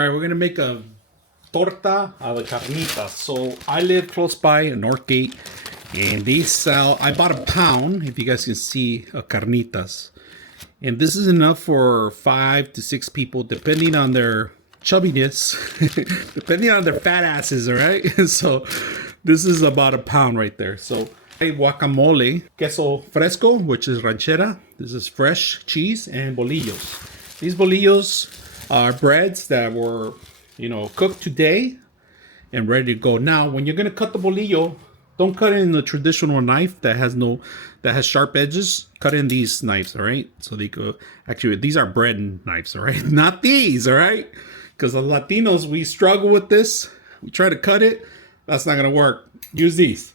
All right, we're gonna make a torta de carnitas. So I live close by in Northgate, and they sell. I bought a pound, if you guys can see, of carnitas, and this is enough for 5 to 6 people, depending on their chubbiness, depending on their fat asses. All right, so this is about a pound right there. So guacamole, queso fresco, which is ranchera. This is fresh cheese, and bolillos. These bolillos are breads that were, cooked today and ready to go. Now, when you're gonna cut the bolillo, don't cut it in the traditional knife that has sharp edges. Cut in these knives, all right? So they go. Actually, these are bread knives, all right? Not these, all right? Because the Latinos, we struggle with this. We try to cut it. That's not gonna work. Use these.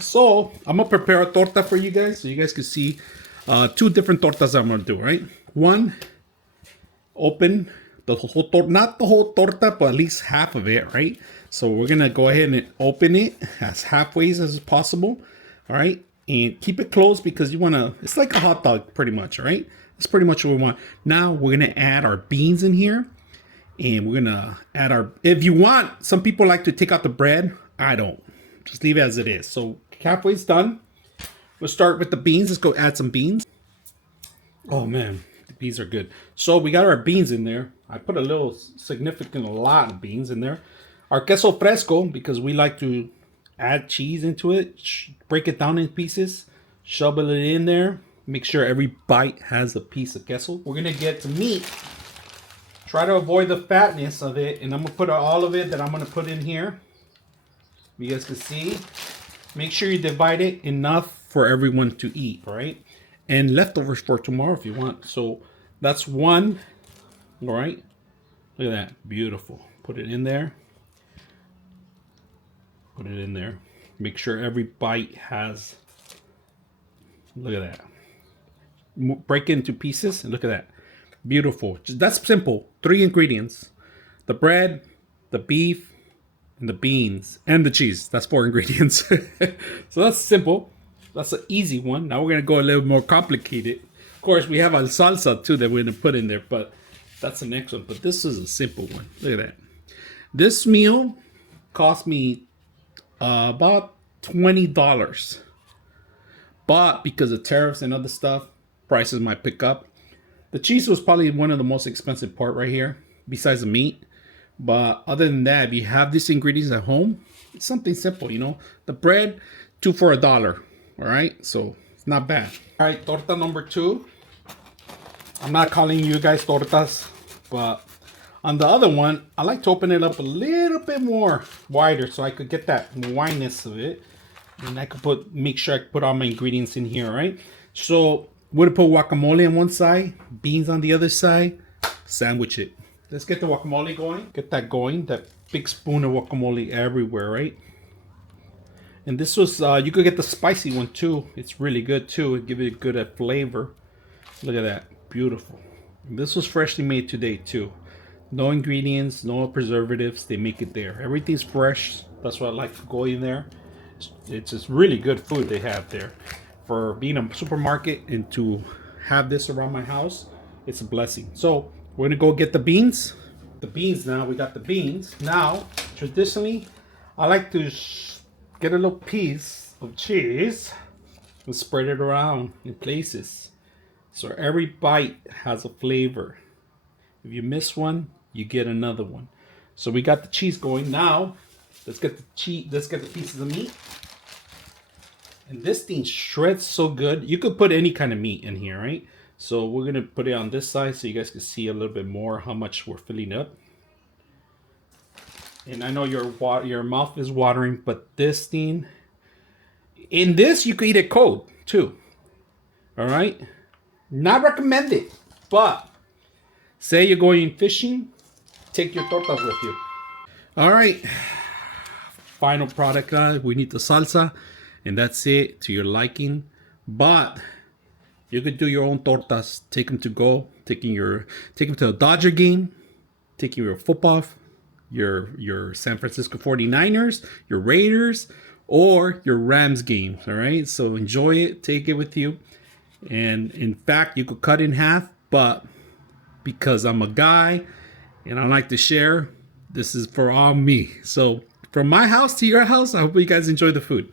So I'm gonna prepare a torta for you guys, so you guys can see 2 different tortas I'm gonna do. Right? One, open the whole torta, not the whole torta, but at least half of it, right? So we're gonna go ahead and open it as halfway as possible, all right? And keep it closed because you wanna, it's like a hot dog pretty much, all right? That's pretty much what we want. Now we're gonna add our beans in here, and we're gonna add our, if you want, some people like to take out the bread. I don't, just leave it as it is. So halfway's done. We'll start with the beans. Let's go add some beans. Oh man, the beans are good. So we got our beans in there. I put a lot of beans in there. Our queso fresco, because we like to add cheese into it, break it down in pieces, shovel it in there, make sure every bite has a piece of queso. We're gonna get some meat. Try to avoid the fatness of it, and I'm gonna put all of it that I'm gonna put in here. You guys can see. Make sure you divide it enough for everyone to eat, right? And leftovers for tomorrow if you want. So that's one. All right. Look at that. Beautiful. Put it in there. Put it in there. Make sure every bite has. Look at that. Break it into pieces and look at that. Beautiful. That's simple. 3 ingredients: the bread, the beef, and the beans, and the cheese. That's 4 ingredients. So that's simple. That's an easy one. Now we're gonna go a little more complicated. Of course, we have a salsa too that we're gonna put in there, but that's the next one. But this is a simple one. Look at that. This meal cost me about $20. But because of tariffs and other stuff, prices might pick up. The cheese was probably one of the most expensive part right here, besides the meat. But other than that, if you have these ingredients at home, it's something simple, The bread, 2 for $1. All right, so it's not bad. All right, torta number 2. I'm not calling you guys tortas, but on the other one, I like to open it up a little bit more wider so I could get that wineness of it, and I could make sure I put all my ingredients in here. All right, so we're gonna put guacamole on one side, beans on the other side, sandwich it. Let's get the guacamole going. Get that going. That big spoon of guacamole everywhere, right? And this was, you could get the spicy one too. It's really good too. It gives it a good flavor. Look at that. Beautiful. And this was freshly made today too. No ingredients, no preservatives. They make it there. Everything's fresh. That's why I like to go in there. It's just really good food they have there. For being a supermarket and to have this around my house, it's a blessing. So we're gonna go get the beans. The beans now, we got the beans. Now, traditionally, I like to get a little piece of cheese and spread it around in places. So every bite has a flavor. If you miss one, you get another one. So we got the cheese going. Now, let's get the pieces of meat. And this thing shreds so good. You could put any kind of meat in here, right? So we're gonna put it on this side so you guys can see a little bit more how much we're filling up. And I know your mouth is watering, but this thing, in this you could eat it cold too. All right, not recommended, but say you're going fishing, take your tortas with you. All right, final product, guys. We need the salsa, and that's it to your liking. But you could do your own tortas. Take them to go. Take them to a Dodger game. Take your football, your San Francisco 49ers, your Raiders, or your Rams games. All right. So enjoy it. Take it with you. And in fact, you could cut in half. But because I'm a guy and I like to share. This is for all me. So from my house to your house, I hope you guys enjoy the food.